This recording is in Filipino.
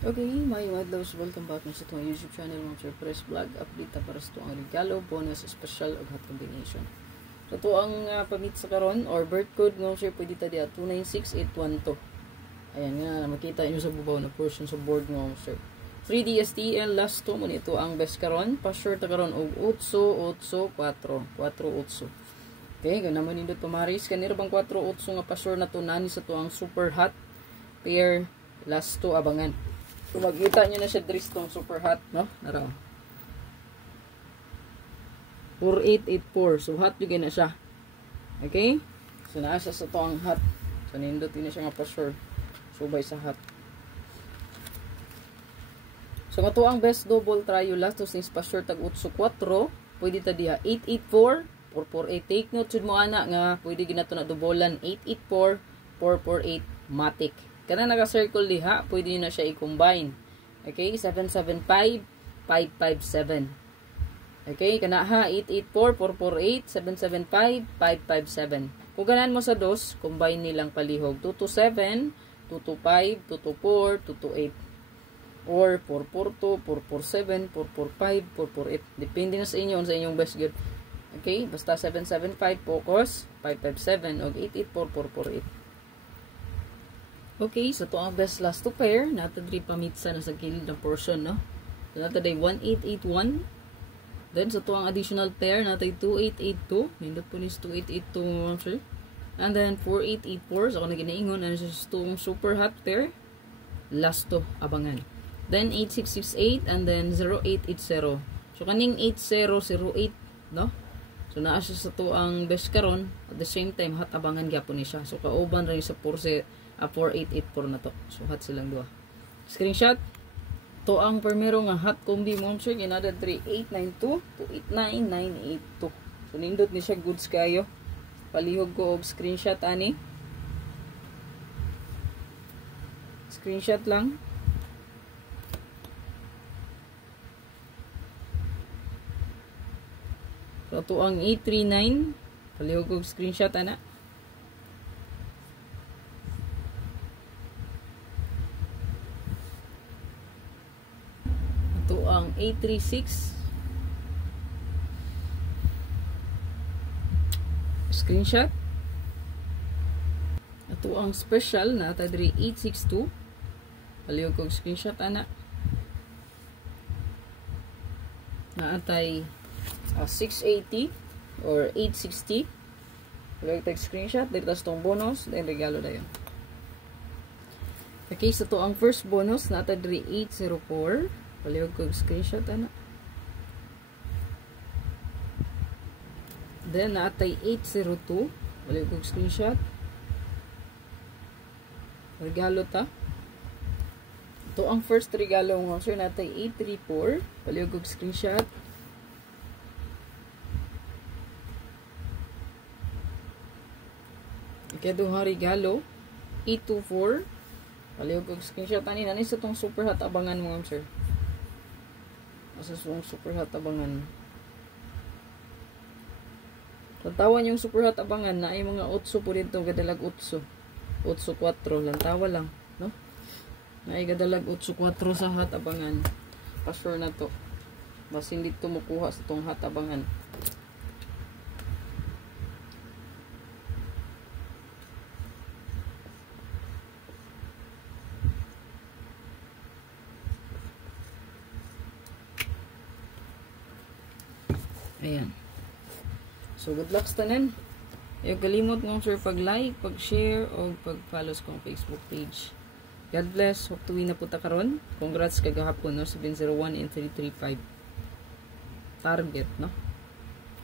Okay, my adlaws, welcome back sa itong YouTube channel mga Sir Press Vlog. Update para sa itong regalo, bonus, special, o hot combination. So ito ang pamit sa karon or birth code mga Sir, pwede ta diya 296812. Ayan nga, makita nyo sa bubaw na portion sa board mga Sir. 3DSTL last 2 mo ito ang best karon. Pa-sure ta karon og 8-8-4. 4-8. Okay, kung naman nindot pamaris, kanira bang 4-8 nga pa-sure na to nani sa to ang super hot pair last 2 abangan. Kung makita nyo na siya dris tong super hot, no? Naraw. 4884. So, hot yung na siya. Okay? So, naasa sa to ang hot. So, nindutin na siya nga pa sure. Subay sa hot. So, nga to ang best double trio last. So, since pa sure tag 8-4, pwede ta diha 884, 448. Take note, sud mo ana nga, pwede ginato na dobolan 884, 448, matic. Kana naka-circle diha, pwede nyo na siya i-combine. Okay, 775, 557. Okay, kana ha, 884, 448, 775, 557. Kung ganan mo sa dos, combine nilang palihog. 227, 225, 224, 228. Or 442, 447, 445, 448. Depende na sa inyo, sa inyong best good. Okay, basta 775, focus, 557, o 884, 448. Okay, so ito ang best last two pair. Nata 3 pamitsa na sa gilid ng portion, no? So, nata day 1881. Then, so ito ang additional pair. Nata 2882. Nindot po nis 2882. And then, 4884. So, kung naginaingon, ano siya itong super hot pair. Last two, abangan. Then, 8668. And then, 0880. So, kaning 8008, no? So, naa siya sa ito ang best karon. At the same time, hot abangan gyapon ni siya. So, kauban rin sa 4884 na to. So, hot silang dua. Screenshot. To ang primero nga hot combi monster. Ginada 3892 to 89982. So, nindot ni siya goods kayo. Palihog ko og screenshot ani. Screenshot lang. So, to ang 839. Palihog ko og screenshot ana. Ito ang 836. Screenshot. Ito ang special na tadri 862. Palihog kong screenshot ana. Naatay 680 or 860. Palihog tag screenshot. Dito tong bonus. Then regalo na yun. Okay, so ito ang first bonus na tadri 804. Palihog ko screenshot ana. Then naatay 802. Palihog ko screenshot. Regalo ta. Ito ang first regalo ng sir natay 834. Palihog ko screenshot. Ikaduhang regalo 824. Palihog ko screenshot ani nani sa tong super hot abangan mo sir. Asa yung super hot abangan. Lantawan yung super hot abangan na ay mga 8 po dito gadalag 8. 8-4 lantawa lang, no? Na ay gadalag 8-4 sa hot abangan. Pa-sure na to. Bas hindi to mukuha sa tong hot abangan. Ayan. So, good luck sa tanan. Ayaw kalimot mong sir pag-like, pag-share, o pag-follow sa kong Facebook page. God bless. Hope tuwi na po ta karon. Congrats kagahapon, no? 701 and 335. Target, no?